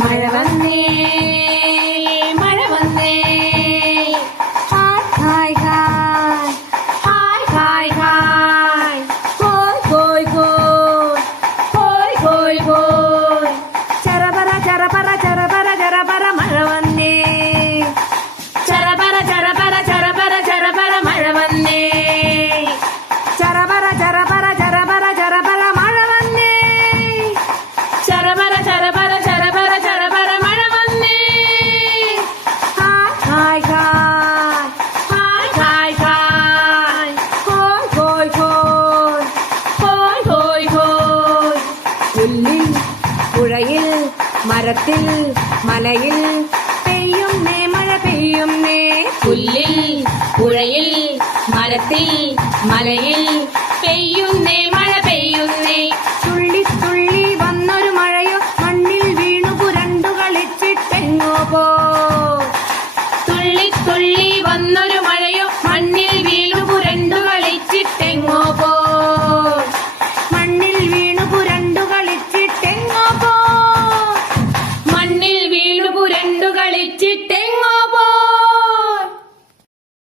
മഴ വന്നേ മഴ വന്നേ ഹായ് ഹായ് ഹായ് ഹായ് ഹായ് കോയ് കോയ് കോയ് കോയ് കോയ് കോയ് ചരപറ ചരപറ ചരപറ ചരപറ മഴ വന്നേ ചരപറ ചരപറ ചരപറ ചരപറ മഴ വന്നേ ചരപറ ചരപറ ചരപറ ചരപറ മഴ വന്നേ ചരപറ ചരപറ ചരപറ ചരപറ മഴ വന്നേ ഹായ് ഹായ് ഹായ് ഹായ് കോയ് കോയ് കോയ് കോയ് കോയ് കോയ് പുല്ലിൽ പുഴയിൽ മരത്തിൽ മലയിൽ പെയ്യുന്നേ മഴ പെയ്യുന്നേ പുല്ലിൽ പുഴയിൽ മരത്തിൽ മലയിൽ പെയ്യുന്നേ മഴ പെയ്യുന്നേ തുള്ളി തുള്ളി വന്നൊരു മഴയോ മണ്ണിൽ വീണു പുരണ്ടു കളിച്ചിട്ടെങ്ങോ പോ തുള്ളി തുള്ളി വന്നൊരു